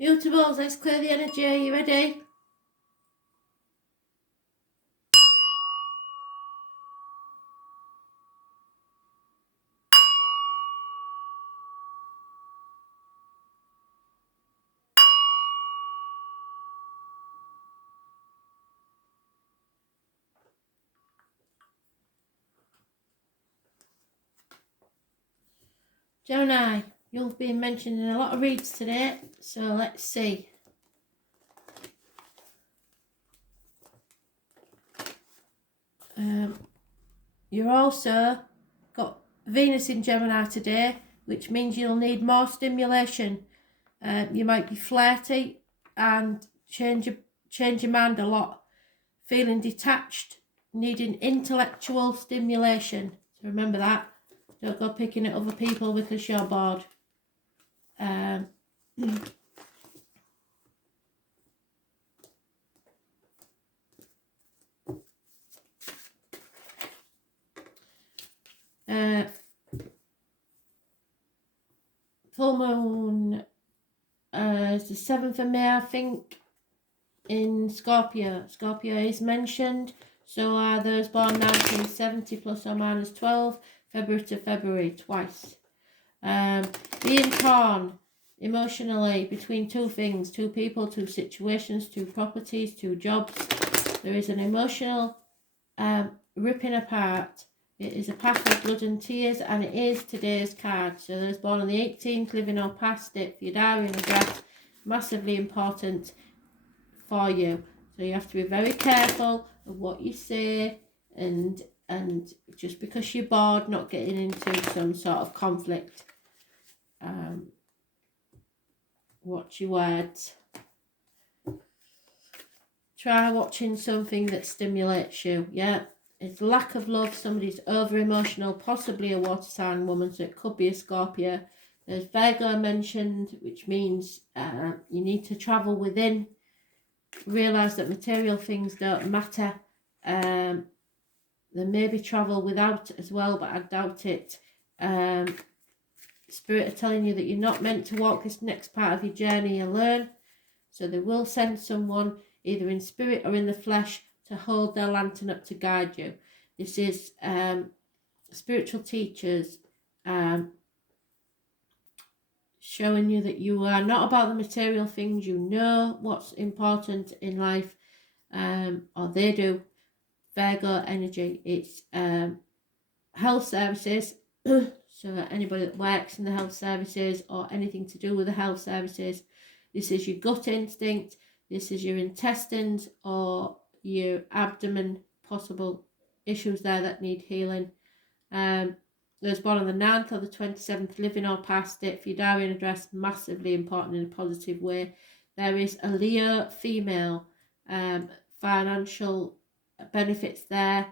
Mutables, let's clear the energy. Are you ready? Gemini, you've been mentioned in a lot of reads today, so let's see. You're also got Venus in Gemini today, which means you'll need more stimulation. You might be flirty and change your mind a lot, feeling detached, needing intellectual stimulation. So remember that. Don't go picking at other people because you're bored. Full moon is the 7th of May, I think, in Scorpio. Scorpio is mentioned, so are those born 1970 plus or minus 12, February to February, twice. Being torn emotionally between two things, two people, two situations, two properties, two jobs. There is an emotional ripping apart. It is a path of blood and tears, and it is today's card. So those born on the 18th, living or past it, for your diary and address, massively important for you. So you have to be very careful of what you say, and just because you're bored, not getting into some sort of conflict. Watch your words. Try watching something that stimulates you. Yeah, it's lack of love. Somebody's over emotional, possibly a water sign woman, so it could be a Scorpio. There's Virgo mentioned, which means you need to travel within. Realise that material things don't matter. There may be travel without as well, but I doubt it. Spirit are telling you that you're not meant to walk this next part of your journey alone. So they will send someone, either in spirit or in the flesh, to hold their lantern up to guide you. This is spiritual teachers showing you that you are not about the material things. You know what's important in life, or they do. Virgo energy. It's health services. So anybody that works in the health services or anything to do with the health services, this is your gut instinct, this is your intestines or your abdomen, possible issues there that need healing. Those born on the 9th or the 27th, living or past it, for your diary and address, massively important in a positive way. There is a Leo female, financial benefits there.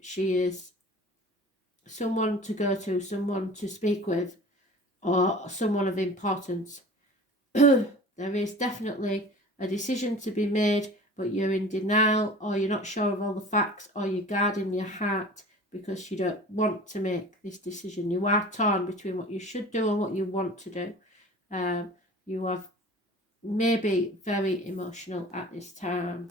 She is someone to go to, someone to speak with, or someone of importance. There is definitely a decision to be made, but you're in denial, or you're not sure of all the facts, or you're guarding your heart because you don't want to make this decision. You are torn between what you should do and what you want to do. You are maybe very emotional at this time.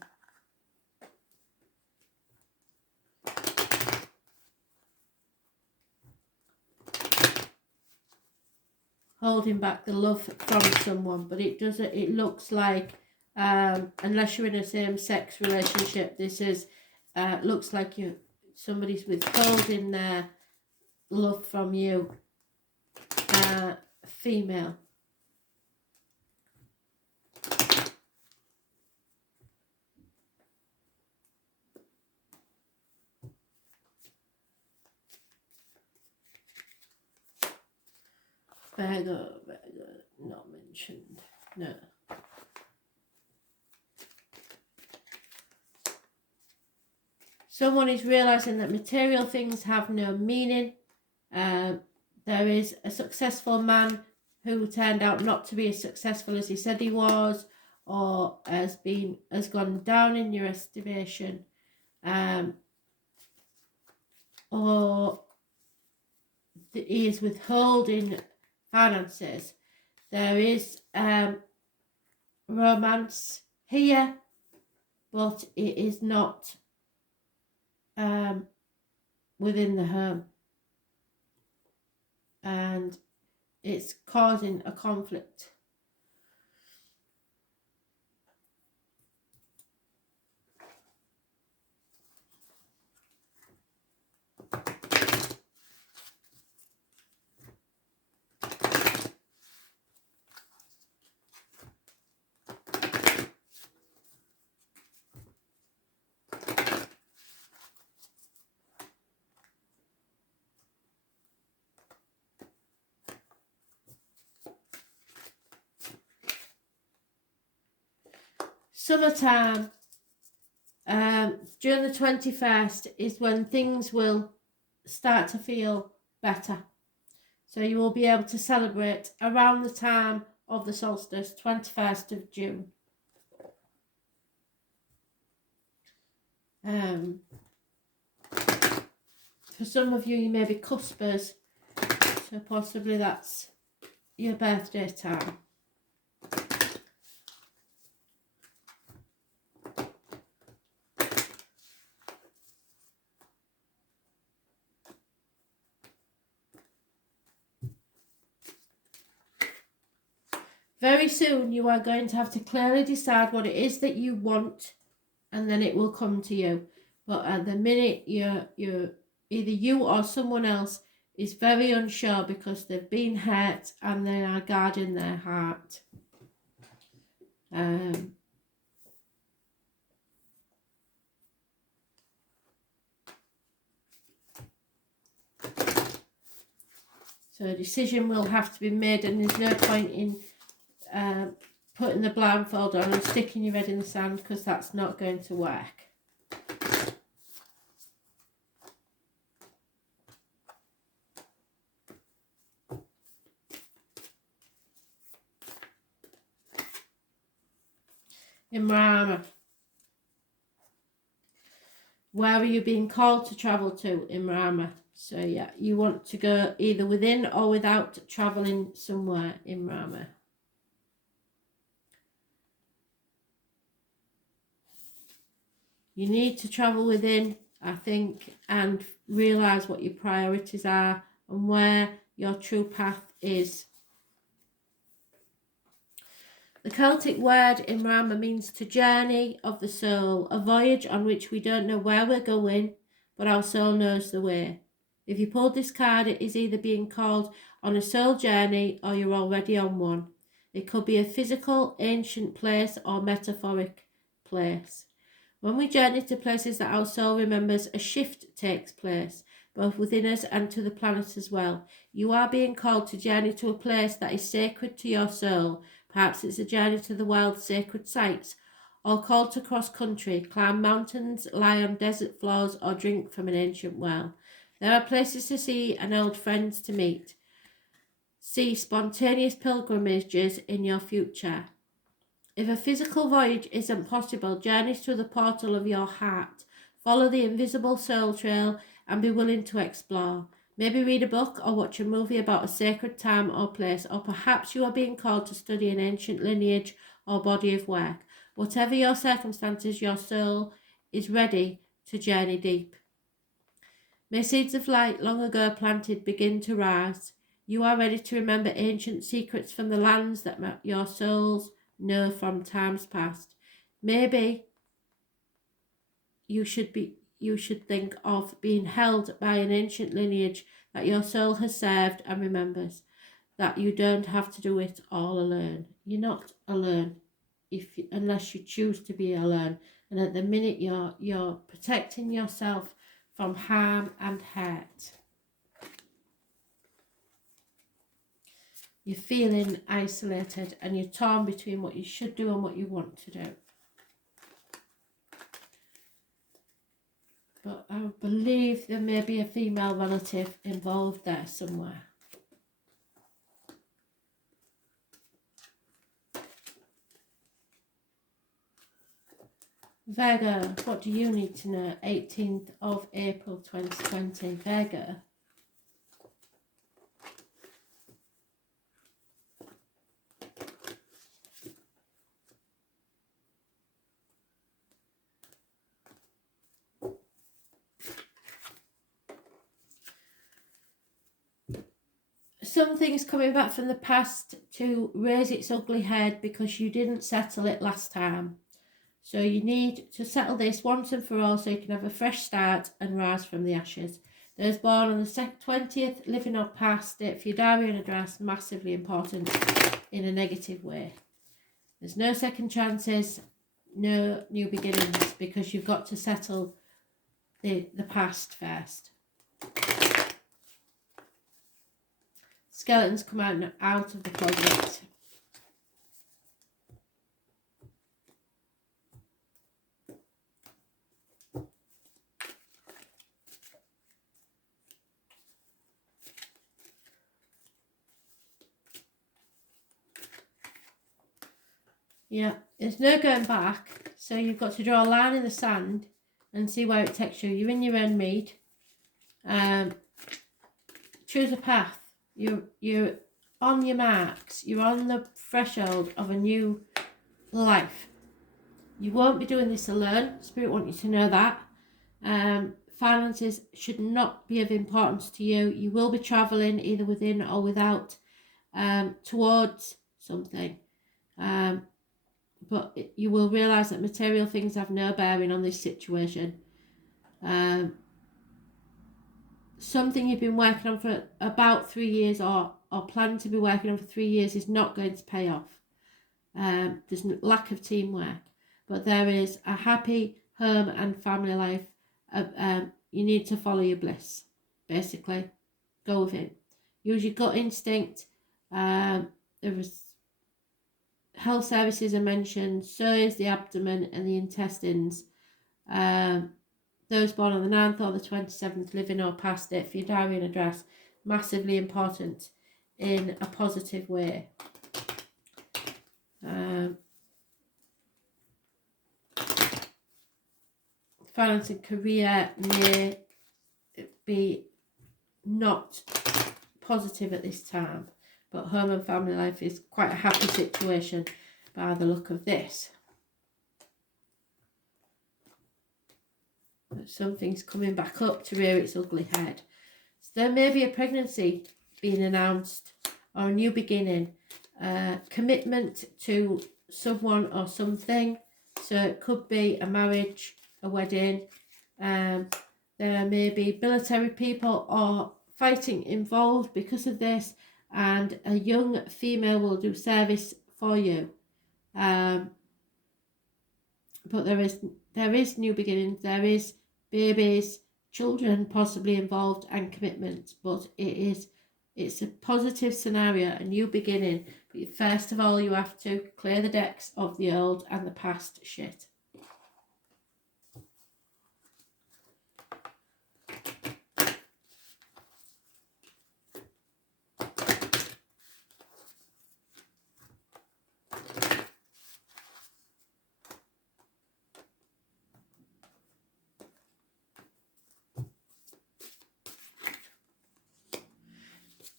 Holding back the love from someone, but it looks like unless you're in a same-sex relationship, this is looks like somebody's withholding their love from you. Female. Virgo, not mentioned. No. Someone is realizing that material things have no meaning. There is a successful man who turned out not to be as successful as he said he was, or has gone down in your estimation, or he is withholding finances. There is romance here, but it is not within the home, and it's causing a conflict. Summertime, during the 21st is when things will start to feel better. So you will be able to celebrate around the time of the solstice, 21st of June. For some of you, you may be cuspers, so possibly that's your birthday time. Very soon you are going to have to clearly decide what it is that you want, and then it will come to you. But at the minute, you're either you or someone else is very unsure because they've been hurt and they are guarding their heart. So a decision will have to be made, and there's no point in putting the blindfold on and sticking your head in the sand, because that's not going to work. Imrama. Where are you being called to travel to, Imrama? So yeah, you want to go either within or without travelling somewhere, Imrama. You need to travel within, I think, and realise what your priorities are and where your true path is. The Celtic word Imrama means to journey of the soul, a voyage on which we don't know where we're going, but our soul knows the way. If you pulled this card, it is either being called on a soul journey or you're already on one. It could be a physical, ancient place or metaphoric place. When we journey to places that our soul remembers, a shift takes place, both within us and to the planet as well. You are being called to journey to a place that is sacred to your soul. Perhaps it's a journey to the wild sacred sites, or called to cross country, climb mountains, lie on desert floors, or drink from an ancient well. There are places to see and old friends to meet. See spontaneous pilgrimages in your future. If a physical voyage isn't possible, journey through the portal of your heart. Follow the invisible soul trail and be willing to explore. Maybe read a book or watch a movie about a sacred time or place, or perhaps you are being called to study an ancient lineage or body of work. Whatever your circumstances, your soul is ready to journey deep. May seeds of light long ago planted begin to rise. You are ready to remember ancient secrets from the lands that your souls know from times past. Maybe you should think of being held by an ancient lineage that your soul has served and remembers, that you don't have to do it all alone. You're not alone unless you choose to be alone. And at the minute you're protecting yourself from harm and hurt. You're feeling isolated and you're torn between what you should do and what you want to do. But I believe there may be a female relative involved there somewhere. Virgo, what do you need to know? 18th of April 2020. Virgo. something's coming back from the past to raise its ugly head because you didn't settle it last time. So you need to settle this once and for all so you can have a fresh start and rise from the ashes. Those born on the 20th, living or past, date for your diary and address, massively important in a negative way. There's no second chances, no new beginnings, because you've got to settle the past first. Skeletons come out of the closet. Yeah, there's no going back, so you've got to draw a line in the sand and see where it takes you. You're in your own mead. Choose a path. You're on your marks. You're on the threshold of a new life. You won't be doing this alone. Spirit want you to know that. Finances should not be of importance to you. You will be travelling either within or without towards something. But you will realise that material things have no bearing on this situation. Something you've been working on for about 3 years or plan to be working on for 3 years is not going to pay off. There's lack of teamwork, but there is a happy home and family life. You need to follow your bliss, basically. Go with it. Use your gut instinct. There was health services are mentioned, so is the abdomen and the intestines. Those born on the 9th or the 27th, living or past it, for your diary and address, massively important in a positive way. Finance and career may be not positive at this time, but home and family life is quite a happy situation by the look of this. But something's coming back up to rear its ugly head. So there may be a pregnancy being announced or a new beginning, commitment to someone or something. So it could be a marriage, a wedding. There may be military people or fighting involved because of this, and a young female will do service for you. But there is new beginnings, there is babies, children possibly involved, and commitment. But it's a positive scenario, a new beginning. But first of all, you have to clear the decks of the old and the past shit.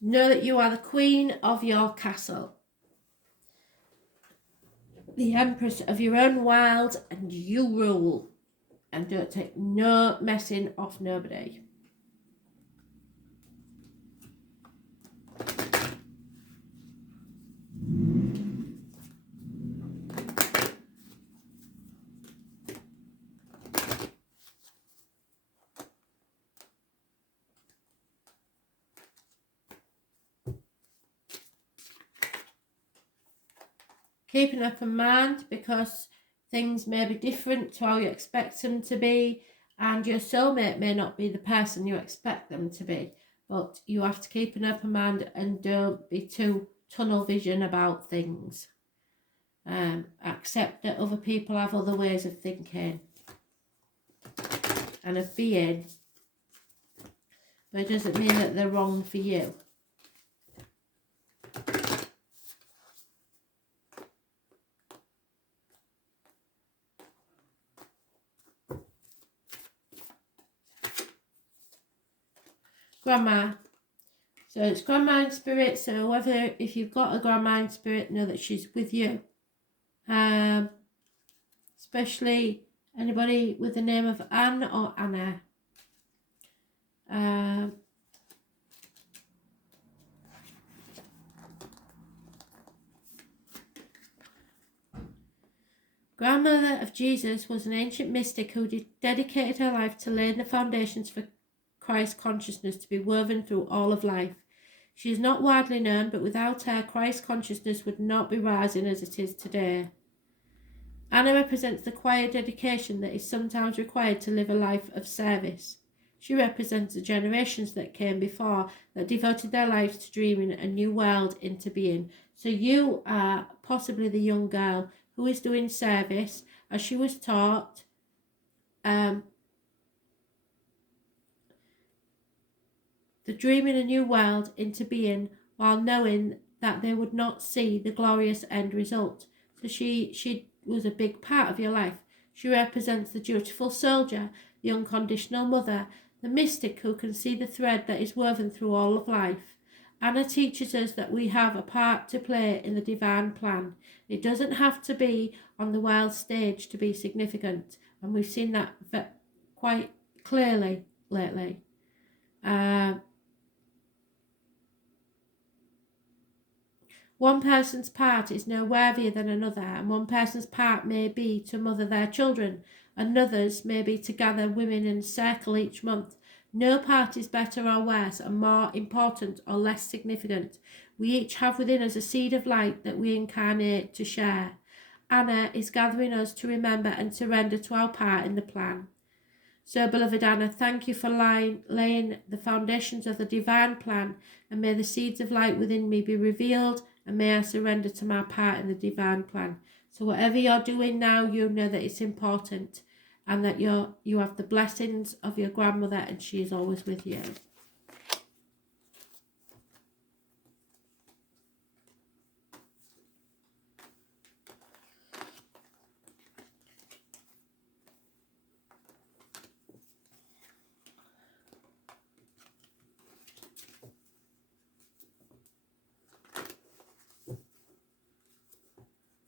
Know that you are the queen of your castle, the empress of your own world, and you rule. And don't take no messing off nobody. Keep an open mind, because things may be different to how you expect them to be, and your soulmate may not be the person you expect them to be. But you have to keep an open mind and don't be too tunnel vision about things. Accept that other people have other ways of thinking and of being, but it doesn't mean that they're wrong for you. Grandma. So it's grandma in spirit. So if you've got a grandma in spirit, know that she's with you. Especially anybody with the name of Anne or Anna. Grandmother of Jesus was an ancient mystic who dedicated her life to laying the foundations for Christ consciousness to be woven through all of life. She is not widely known, but without her, Christ consciousness would not be rising as it is today. Anna represents the quiet dedication that is sometimes required to live a life of service. She represents the generations that came before that devoted their lives to dreaming a new world into being. So you are possibly the young girl who is doing service as she was taught the dreaming a new world into being while knowing that they would not see the glorious end result. So she was a big part of your life. She represents the dutiful soldier, the unconditional mother, the mystic who can see the thread that is woven through all of life. Anna teaches us that we have a part to play in the divine plan. It doesn't have to be on the world stage to be significant, and we've seen that quite clearly lately. One person's part is no worthier than another, and one person's part may be to mother their children, another's may be to gather women in a circle each month. No part is better or worse, or more important or less significant. We each have within us a seed of light that we incarnate to share. Anna is gathering us to remember and surrender to our part in the plan. So, beloved Anna, thank you for laying the foundations of the divine plan, and may the seeds of light within me be revealed, and may I surrender to my part in the divine plan. So whatever you're doing now, you know that it's important, and that you have the blessings of your grandmother, and she is always with you.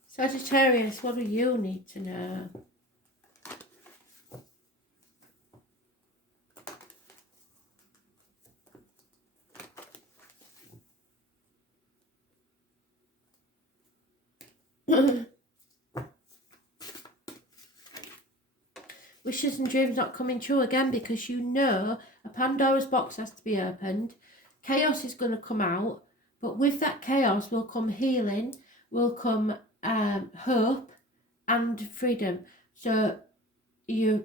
Sagittarius, what do you need to know? Wishes and dreams not coming true again, because you know a Pandora's box has to be opened. Chaos is going to come out, but with that chaos will come healing, will come hope and freedom. So you're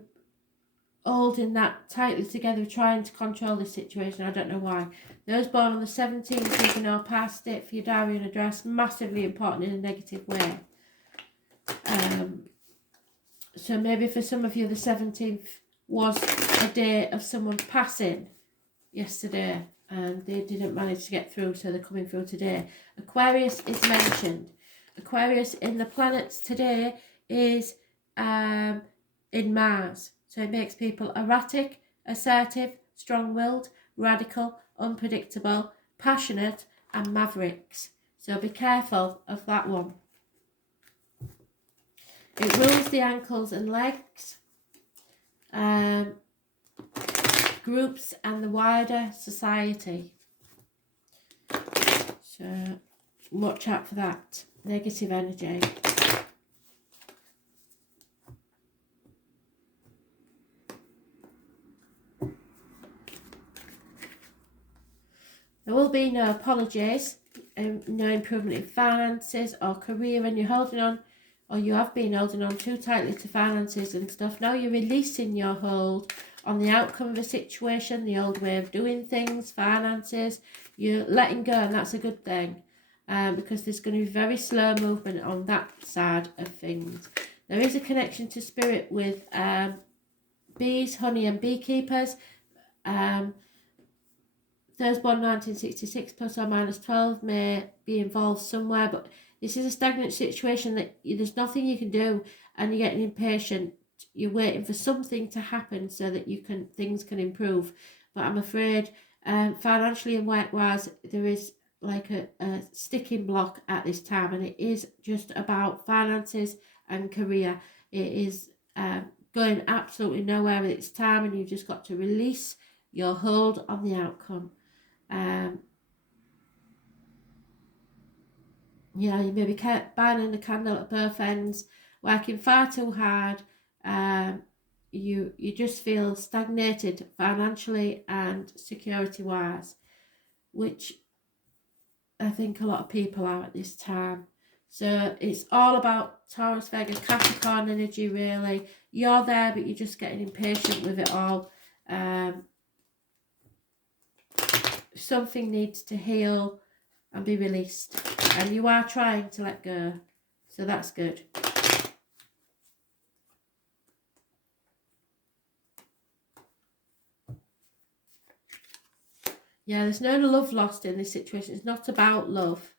holding that tightly together, trying to control this situation. I don't know why. Those born on the 17th, you know, past it for your diary and address, massively important in a negative way. So maybe for some of you, the 17th was a day of someone passing yesterday, and they didn't manage to get through, so they're coming through today. Aquarius is mentioned. Aquarius in the planets today is in Mars. So it makes people erratic, assertive, strong-willed, radical, unpredictable, passionate, and mavericks. So be careful of that one. It rules the ankles and legs, groups, and the wider society. So watch out for that negative energy. There will be no apologies, no improvement in finances or career, and you're holding on, or you have been holding on too tightly to finances and stuff. Now you're releasing your hold on the outcome of a situation, the old way of doing things, finances. You're letting go, and that's a good thing, because there's going to be very slow movement on that side of things. There is a connection to spirit with bees, honey, and beekeepers. Those born 1966 plus or minus 12 may be involved somewhere, but this is a stagnant situation that there's nothing you can do, and you're getting impatient. You're waiting for something to happen so that things can improve. But I'm afraid financially and work-wise, there is like a sticking block at this time, and it is just about finances and career. It is going absolutely nowhere at its time, and you've just got to release your hold on the outcome. You may be burning the candle at both ends, working far too hard. You just feel stagnated financially and security wise, which I think a lot of people are at this time. So it's all about Taurus, Virgo, Capricorn energy, really. You're there, but you're just getting impatient with it all. Something needs to heal and be released. And you are trying to let go. So that's good. Yeah, there's no love lost in this situation. It's not about love.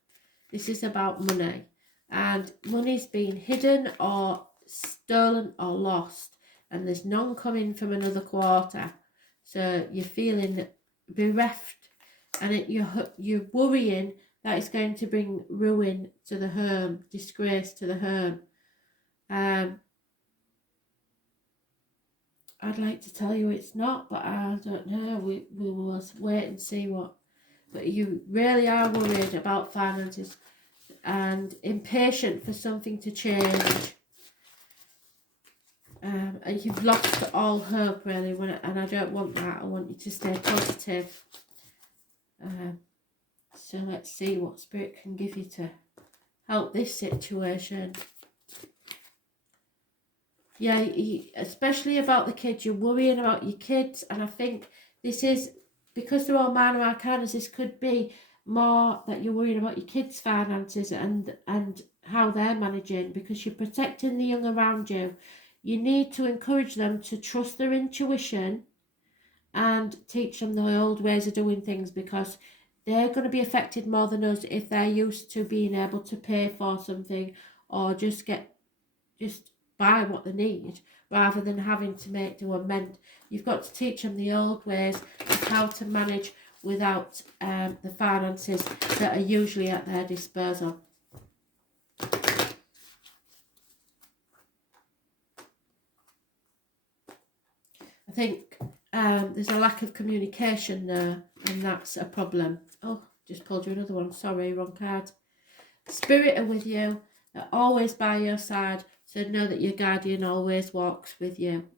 This is about money. And money's been hidden or stolen or lost. And there's none coming from another quarter. So you're feeling bereft. And you're worrying that it's going to bring ruin to the home, disgrace to the home. I'd like to tell you it's not, but I don't know. We will wait and see what. But you really are worried about finances and impatient for something to change. And you've lost all hope, really, and I don't want that. I want you to stay positive. So let's see what Spirit can give you to help this situation. Yeah, especially about the kids. You're worrying about your kids, and I think this is, because they're all minor arcanas, this could be more that you're worrying about your kids' finances and how they're managing, because you're protecting the young around you. You need to encourage them to trust their intuition and teach them the old ways of doing things, because they're going to be affected more than us if they're used to being able to pay for something or just buy what they need rather than having to make do and mend. You've got to teach them the old ways of how to manage without the finances that are usually at their disposal. I think there's a lack of communication there, and that's a problem. Oh, just pulled you another one. Sorry, wrong card. Spirit are with you. They're always by your side. So know that your guardian always walks with you.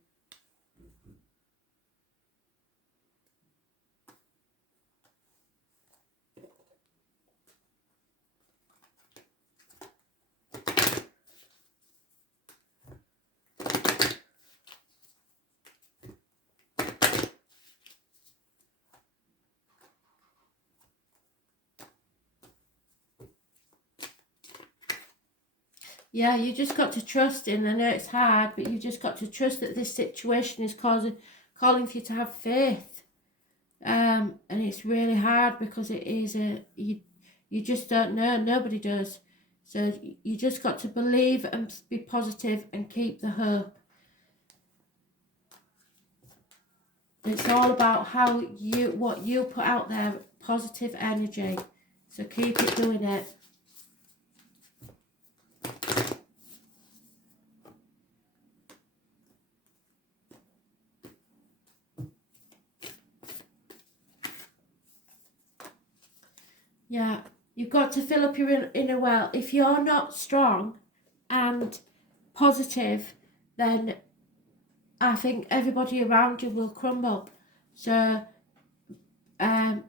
Yeah, you just got to trust in. I know it's hard, but you just got to trust that this situation is calling for you to have faith. And it's really hard because it is you just don't know. Nobody does. So you just got to believe and be positive and keep the hope. It's all about what you put out there, positive energy. So keep it doing it. Yeah, you've got to fill up your inner well. If you're not strong and positive, then I think everybody around you will crumble. So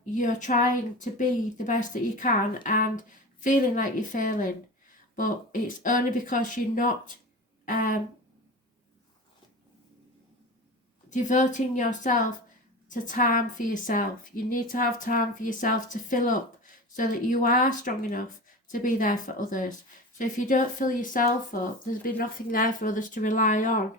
you're trying to be the best that you can and feeling like you're failing, but it's only because you're not devoting yourself to time for yourself. You need to have time for yourself to fill up so that you are strong enough to be there for others. So if you don't fill yourself up, there's been nothing there for others to rely on.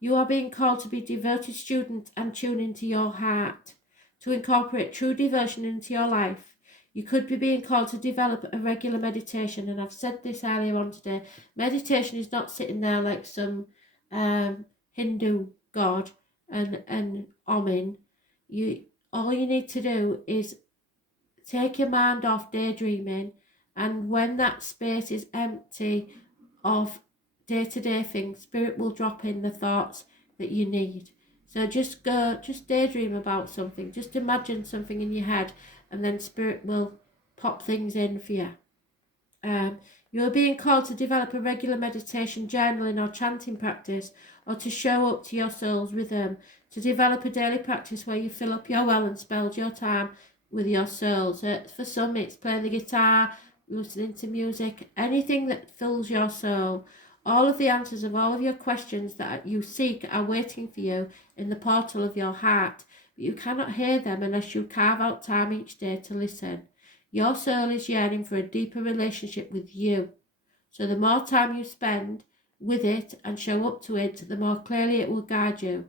You are being called to be a devoted student and tune into your heart, to incorporate true devotion into your life. You could be being called to develop a regular meditation, and I've said this earlier on today. Meditation is not sitting there like some Hindu god and oming. All you need to do is take your mind off daydreaming, and when that space is empty of day-to-day things, Spirit will drop in the thoughts that you need. So just daydream about something, just imagine something in your head, and then Spirit will pop things in for you. You are being called to develop a regular meditation, journaling or chanting practice, or to show up to your soul's rhythm, to develop a daily practice where you fill up your well and spend your time with your soul. So for some it's playing the guitar, listening to music, anything that fills your soul. All of the answers of all of your questions that you seek are waiting for you in the portal of your heart. But you cannot hear them unless you carve out time each day to listen. Your soul is yearning for a deeper relationship with you. So the more time you spend with it and show up to it, the more clearly it will guide you.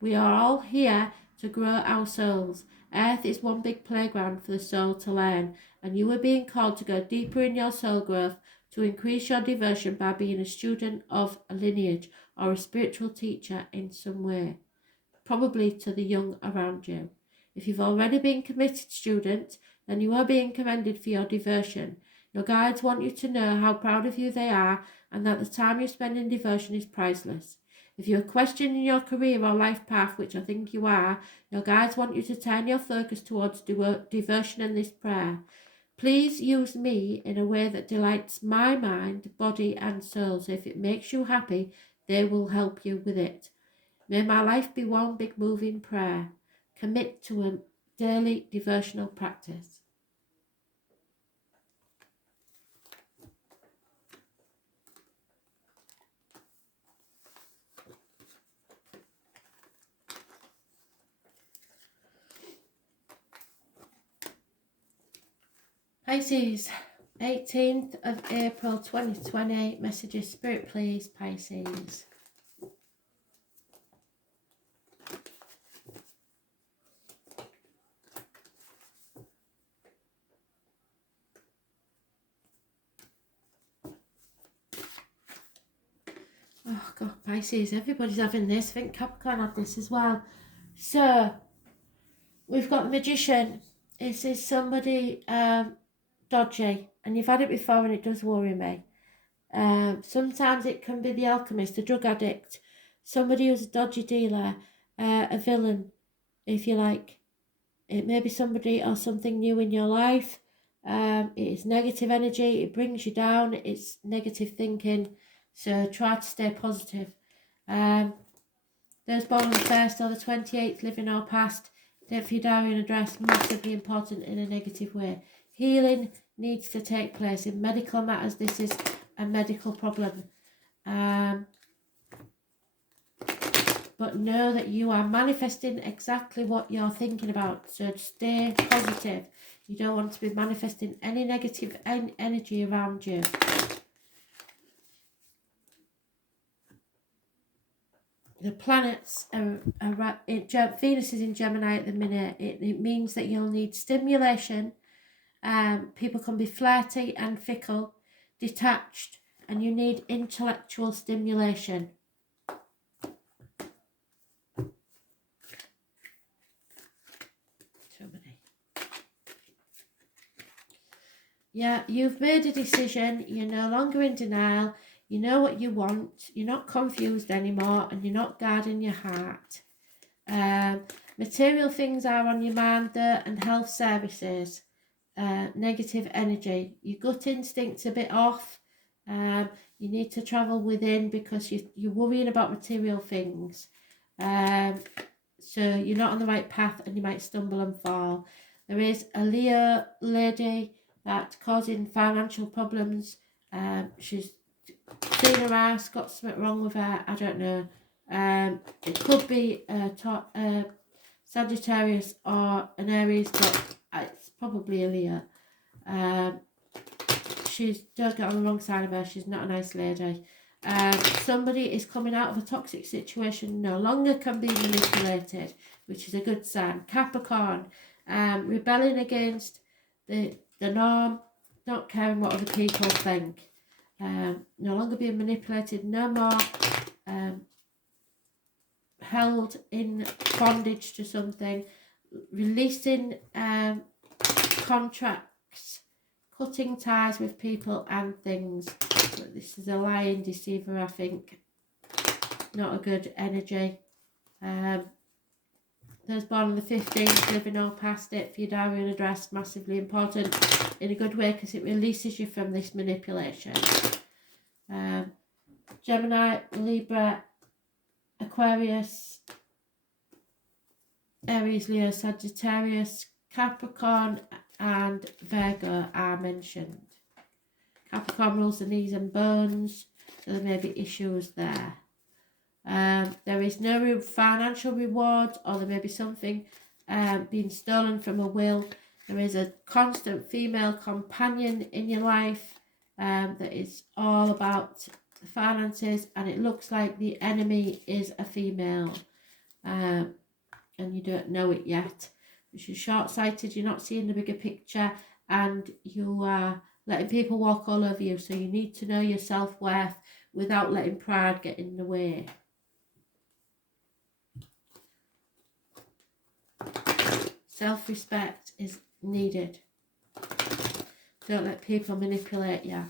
We are all here to grow our souls. Earth is one big playground for the soul to learn, and you are being called to go deeper in your soul growth, to increase your devotion by being a student of a lineage or a spiritual teacher in some way, probably to the young around you. If you've already been committed student, then you are being commended for your devotion. Your guides want you to know how proud of you they are, and that the time you spend in devotion is priceless. If you are questioning your career or life path, which I think you are, your guides want you to turn your focus towards devotion and this prayer. Please use me in a way that delights my mind, body and soul. So if it makes you happy, they will help you with it. May my life be one big moving prayer. Commit to a daily devotional practice. Pisces, 18th of April 2020. Messages, Spirit please, Pisces. Oh God, Pisces, everybody's having this. I think Capricorn had this as well. So, we've got the Magician. This is somebody dodgy, and you've had it before and it does worry me. Sometimes it can be the alchemist, a drug addict, somebody who's a dodgy dealer, a villain, if you like. It may be somebody or something new in your life. It is negative energy, it brings you down, it's negative thinking, so try to stay positive. Those born on the 1st or the 28th, living or past, date for your diary and address, massively important in a negative way. Healing needs to take place. In medical matters, this is a medical problem. But know that you are manifesting exactly what you're thinking about. So stay positive. You don't want to be manifesting any negative energy around you. The planets are Venus is in Gemini at the minute. It means that you'll need stimulation. People can be flirty and fickle, detached, and you need intellectual stimulation. Yeah, you've made a decision. You're no longer in denial. You know what you want. You're not confused anymore, and you're not guarding your heart. Material things are on your mind there, and health services. Negative energy. Your gut instinct's a bit off. You need to travel within because you're worrying about material things. So you're not on the right path, and you might stumble and fall. There is a Leo lady that's causing financial problems. She's seen her ass, got something wrong with her, I don't know. It could be Sagittarius or an Aries, but it's probably a Leo. Don't get on the wrong side of her, she's not a nice lady. Somebody is coming out of a toxic situation, no longer can be manipulated, which is a good sign. Capricorn, rebelling against the norm, not caring what other people think. No longer being manipulated, no more held in bondage to something, releasing contracts, cutting ties with people and things. But this is a lying deceiver, I think. Not a good energy. those born on the 15th, living or past it, for your diary and address, massively important in a good way because it releases you from this manipulation. Gemini, Libra, Aquarius, Aries, Leo, Sagittarius, Capricorn and Virgo are mentioned. Capricorn rules the knees and bones, so there may be issues there. There is no financial reward, or there may be something being stolen from a will. There is a constant female companion in your life that is all about the finances, and it looks like the enemy is a female, and you don't know it yet. You're short-sighted, you're not seeing the bigger picture, and you are letting people walk all over you, so you need to know your self-worth without letting pride get in the way. Self-respect is needed. Don't let people manipulate you.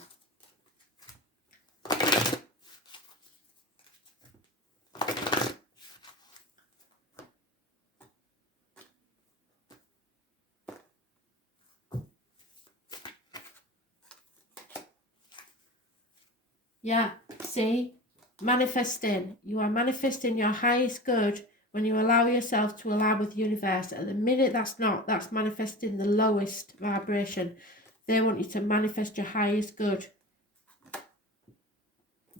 Yeah, see? Manifesting. You are manifesting your highest good when you allow yourself to align with the universe. At the minute that's manifesting the lowest vibration. They want you to manifest your highest good.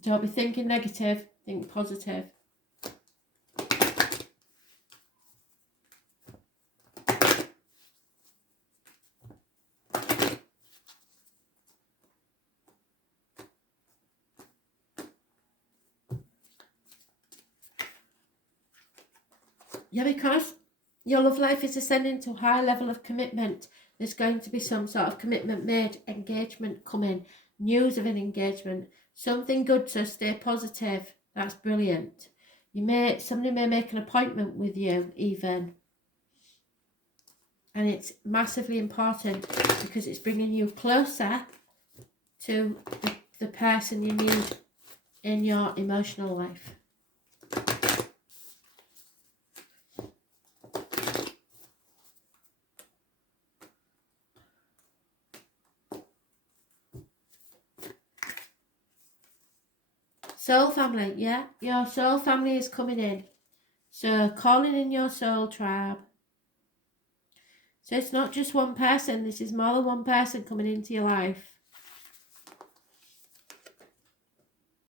Don't be thinking negative, think positive. Yeah, because your love life is ascending to a high level of commitment. There's going to be some sort of commitment made, engagement coming, news of an engagement, something good, so stay positive. That's brilliant. Somebody may make an appointment with you even. And it's massively important because it's bringing you closer to the person you need in your emotional life. Soul family, yeah, your soul family is coming in. So calling in your soul tribe. So it's not just one person, this is more than one person coming into your life.